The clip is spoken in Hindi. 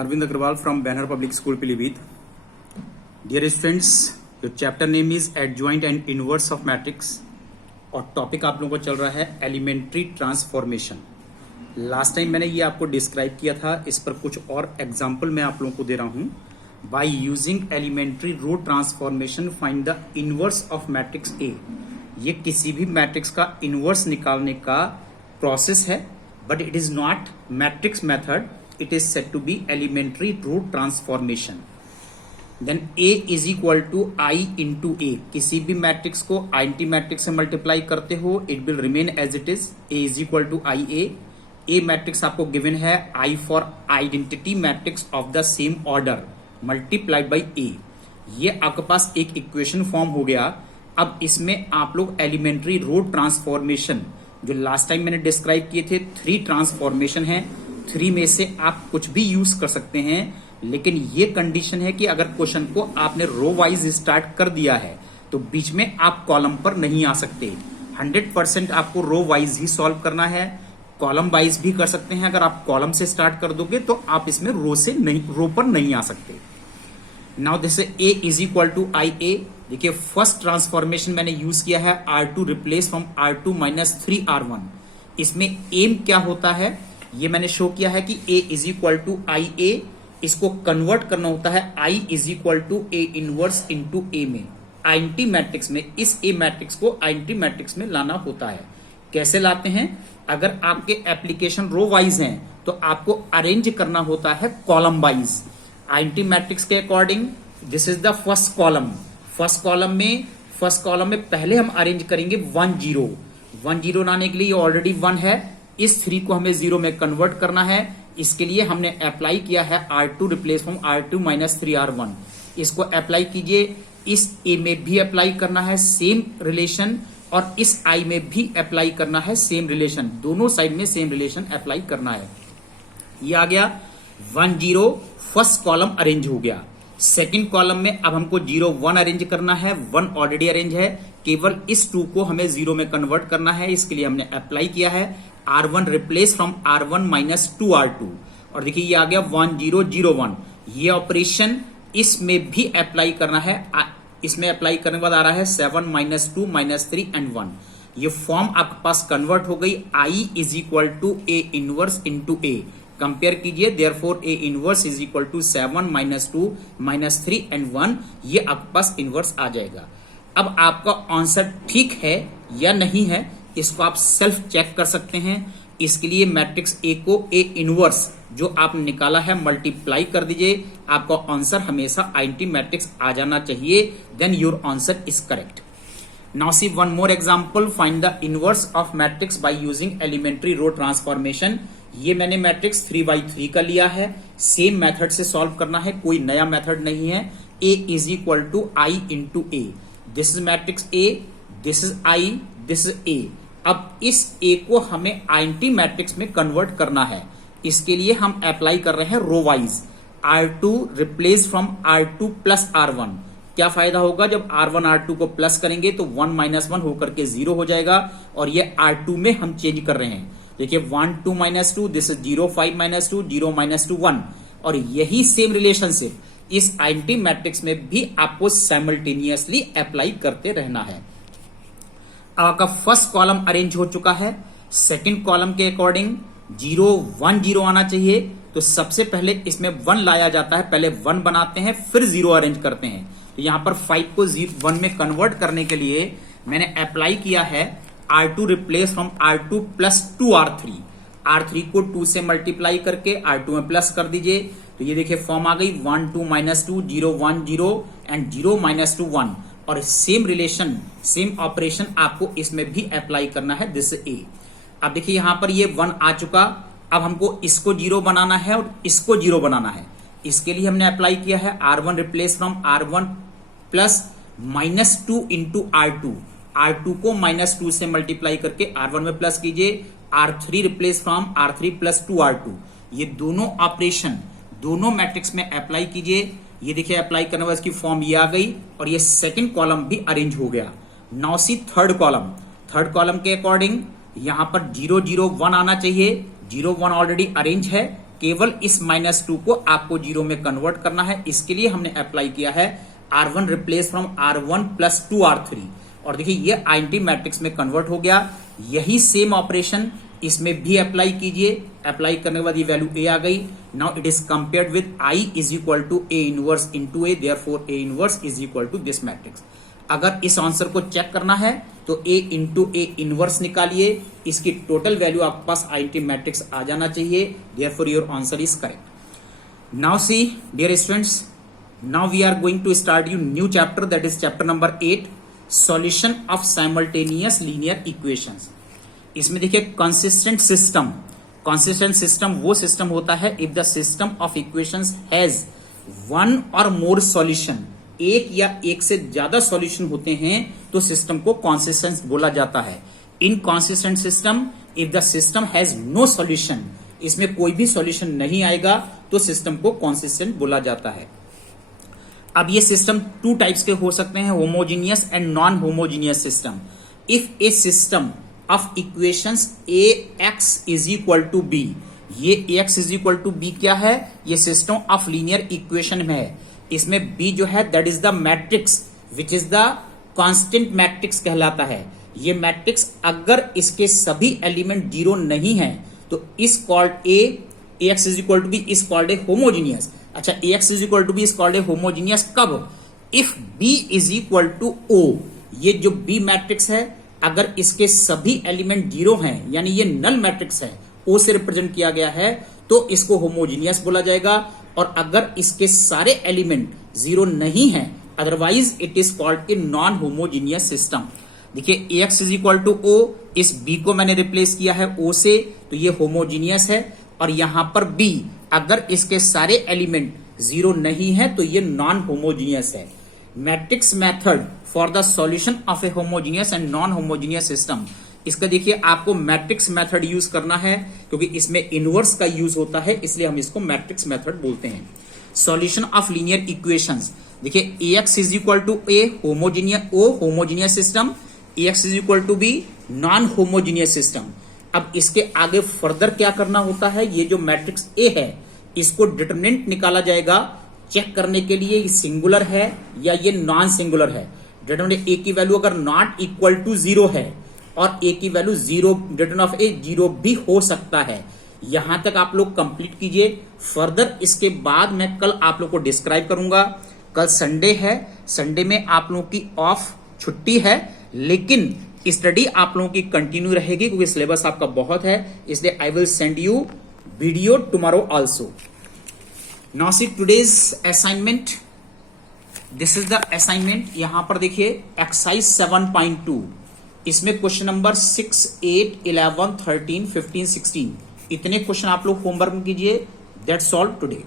Arvind Agrawal from Banner Public School, Pilibhit. Dear students, your chapter name is Adjoint and Inverse of Matrix और टॉपिक आप लोगों को चल रहा है एलिमेंट्री ट्रांसफॉर्मेशन। लास्ट टाइम मैंने ये आपको डिस्क्राइब किया था, इस पर कुछ और एग्जाम्पल मैं आप लोगों को दे रहा हूँ। By using elementary row transformation find the inverse of matrix A. ये किसी भी मैट्रिक्स का इनवर्स निकालने का प्रोसेस है, but it is not matrix method, it is said to be elementary root transformation. Then A is equal to I into A. किसी भी मैट्रिक्स को आइडेंटिटी मैट्रिक्स से मल्टीप्लाई करते हो, it will remain as it is. A is equal to IA. A matrix आपको गिवन है I for identity matrix of the same order multiplied by A. ये आपके पास एक इक्वेशन फॉर्म हो गया। अब इसमें आप लोग एलिमेंट्री रो ट्रांसफॉर्मेशन जो लास्ट टाइम मैंने डिस्क्राइब किए थे, 3 ट्रांसफॉर्मेशन है। 3 में से आप कुछ भी यूज कर सकते हैं, लेकिन ये कंडीशन है कि अगर क्वेश्चन को आपने रो वाइज स्टार्ट कर दिया है तो बीच में आप कॉलम पर नहीं आ सकते। 100% आपको रो वाइज ही सॉल्व करना है। कॉलम वाइज भी कर सकते हैं, अगर आप कॉलम से स्टार्ट कर दोगे तो आप इसमें रो पर नहीं आ सकते। Now this A is equal to I A. देखिए फर्स्ट ट्रांसफॉर्मेशन मैंने यूज किया है R2 replace from R2 minus 3R1। इसमें एम क्या होता है ये मैंने शो किया है कि A is equal to I A, इसको कन्वर्ट करना होता है I is equal to A inverse into A में। आइडेंटिटी मैट्रिक्स में इस A मैट्रिक्स को आइडेंटिटी मैट्रिक्स में लाना होता है। कैसे लाते हैं? अगर आपके एप्लीकेशन रो वाइज हैं तो आपको अरेंज करना होता है कॉलम वाइज। आइडेंटिटी मैट्रिक्स के according this is the first column. First column में पहले हम अरेंज करेंगे 1 0। 1 0 लाने के लिए ऑलरेडी 1 है, इस 3 को हमें 0 में कन्वर्ट करना है। इसके लिए हमने अप्लाई किया है R2 replace from R2 minus 3R1। इसको अप्लाई कीजिए, इस A में भी अप्लाई करना है सेम रिलेशन और इस I में भी अप्लाई करना है सेम रिलेशन। दोनों साइड में सेम रिलेशन अप्लाई करना है। ये आ गया 1 0, फर्स्ट कॉलम अरेंज हो गया। सेकेंड कॉलम में अब हमको 0 1 अरेंज करना है। 1 ऑलरेडी अरेंज है, केवल इस 2 को हमें 0 में कन्वर्ट करना है। इसके लिए हमने अप्लाई किया है R1 replace from R1 minus 2R2 और देखिए ये आ गया 1 0 0 1। ये ऑपरेशन इसमें भी अप्लाई करना है। इसमें अप्लाई करने के बाद आ रहा है 7 माइनस 2 माइनस 3 एंड 1। ये फॉर्म आपके पास कन्वर्ट हो गई। I is equal to A inverse into A. Compare कीजिए, therefore A inverse is equal to 7 minus 2 minus 3 and 1। ये आपके पास इनवर्स आ जाएगा। अब आपका आंसर ठीक है या नहीं है इसको आप सेल्फ चेक कर सकते हैं। इसके लिए मैट्रिक्स ए को ए इनवर्स जो आपने निकाला है मल्टीप्लाई कर दीजिए। आपका आंसर हमेशा आइडेंटिटी मैट्रिक्स आ जाना चाहिए, then your answer is correct. Now see one more example, find the inverse of matrix by using elementary row transformation. ये मैंने मैट्रिक्स 3/3 का लिया है, सेम मेथड से सॉल्व करना है, कोई नया मेथड नहीं है। A is equal to I into A. This is matrix A, this is I, this is A। अब इस A को हमें आइडेंटिटी मैट्रिक्स में कन्वर्ट करना है। इसके लिए हम अप्लाई कर रहे हैं row wise. R2 replace from R2 plus R1। क्या फायदा होगा? जब R1 R2 को प्लस करेंगे तो 1 माइनस 1 होकर के 0 हो जाएगा और ये R2 में हम चेंज कर रहे हैं। देखिए 1 2 minus 2, this is 0 5 minus 2, 0 minus 2 1। और यही सेम रिलेशनशिप इस आइडेंटिटी मैट्रिक्स में भी आपको साइमल्टेनियसली अप्लाई करते रहना है। आपका फर्स्ट कॉलम अरेंज हो चुका है। सेकंड कॉलम के अकॉर्डिंग 0 1 0 आना चाहिए, तो सबसे पहले इसमें 1 लाया जाता है। पहले 1 बनाते हैं फिर 0 अरेंज करते हैं। तो यहां पर 5 को 1 में कन्वर्ट करने के लिए मैंने अप्लाई किया है R2 replace from R2 plus 2R3। R3 को 2 से मल्टीप्लाई करके R2 में प्लस कर दीजिए, तो ये देखिए फॉर्म आ गई 1 2 माइनस 2 0 1 0 एंड 0 माइनस 2 1। और सेम रिलेशन सेम ऑपरेशन आपको इसमें भी अप्लाई करना है, दिस A। अब देखिए यहां पर ये 1 आ चुका। अब हमको इसको 0 बनाना है और इसको 0 बनाना है। इसके लिए हमने अप्लाई किया है R1 replace from R1 plus minus 2 into R2। R2 को माइनस 2 से मल्टीप्लाई करके R1 में प्लस कीजिए। R3 replace from R3 plus 2R2। ये दोनों ऑपरेशन दोनों मैट्रिक्स में अप्लाई कीजिए। ये देखिए अप्लाई करने बाद इसकी फॉर्म ये आ गई और ये सेकंड कॉलम भी अरेंज हो गया। नाउ सी थर्ड कॉलम के अकॉर्डिंग यहां पर 0 0 1 आना चाहिए। 0 1 ऑलरेडी अरेंज है, केवल इस -2 को आपको 0 में कन्वर्ट करना है। इसके लिए हमने अप्लाई किया है R1 replace from R1 plus 2R3 और देखिए ये आइडेंटिटी मैट्रिक्स में कन्वर्ट हो गया। यही सेम ऑपरेशन इसमें भी अप्लाई कीजिए। अप्लाई करने के बाद ये वैल्यू ए आ गई। Now it is compared with I is equal to A inverse into A, therefore A inverse is equal to this matrix. अगर इस आंसर को चेक करना है तो ए इंटू ए इनवर्स निकालिए, इसकी टोटल वैल्यू आपके पास आइडेंटिटी मैट्रिक्स आ जाना चाहिए। Therefore your answer is correct. Now see dear students, now we are going to start you new chapter, that is chapter number 8, solution of simultaneous linear equations। इसमें देखिए consistent system वो सिस्टम होता है if the system of equations has one or more solution, एक या एक से ज्यादा सॉल्यूशन होते हैं तो सिस्टम को consistent बोला जाता है। in consistent system if the system has no solution, इसमें कोई भी सॉल्यूशन नहीं आएगा तो सिस्टम को consistent बोला जाता है। अब ये सिस्टम टू टाइप्स के हो सकते हैं, homogeneous and non homogeneous system. If a system of equations A X is equal to B, ये X is equal to B क्या है, ये सिस्टम ऑफ लीनियर इक्वेशन में है। इसमें बी जो है that is the matrix which is the constant matrix कहलाता है। ये मैट्रिक्स अगर इसके सभी एलिमेंट 0 नहीं है तो इस called A X is equal to B is called a homogeneous. अच्छा, ax is equal to B is called a homogeneous कब, if b is equal to o, ये जो b मैट्रिक्स है अगर इसके सभी एलिमेंट 0 हैं, यानी ये नल मैट्रिक्स है, o से रिप्रेजेंट किया गया है, तो इसको होमोजीनियस बोला जाएगा। और अगर इसके सारे एलिमेंट 0 नहीं है otherwise it is called a non homogeneous system. देखिए ax is equal to o, इस b को मैंने रिप्लेस किया है o से, तो ये होमोजीनियस है। और यहां पर b अगर इसके सारे एलिमेंट 0 नहीं है तो ये नॉन होमोजीनियस है। Matrix method for the solution of A homogeneous and non homogeneous system, इसका देखिए आपको मैट्रिक्स मेथड यूज करना है क्योंकि इसमें इनवर्स का यूज होता है, इसलिए हम इसको मैट्रिक्स मेथड बोलते हैं। सॉल्यूशन ऑफ लीनियर इक्वेशंस, देखिए ax is equal to A homogeneous system, ax is equal to B non homogeneous system. अब इसके आगे फर्दर क्या करना होता है, ये जो मैट्रिक्स ए है इसको डिटरमिनेंट निकाला जाएगा चेक करने के लिए ये सिंगुलर है या ये नॉन सिंगुलर है। डिटरमिनेंट ए की वैल्यू अगर नॉट इक्वल टू 0 है और ए की वैल्यू 0, डिटरमिनेंट ऑफ ए 0 भी हो सकता है। यहां तक आप लोग कंप्लीट कीजिए। फर्दर इसके बाद मैं कल आप लोग को डिस्क्राइब करूंगा। कल संडे है, संडे में आप लोगों की ऑफ छुट्टी है, लेकिन स्टडी आप लोगों की कंटिन्यू रहेगी क्योंकि सिलेबस आपका बहुत है, इसलिए I will send you video tomorrow also. Now see today's assignment, this is the assignment. यहां पर देखिए एक्सरसाइज 7.2, इसमें क्वेश्चन नंबर 6, 8, 11, 13, 15, 16 इतने क्वेश्चन आप लोग होमवर्क में कीजिए। That's all today.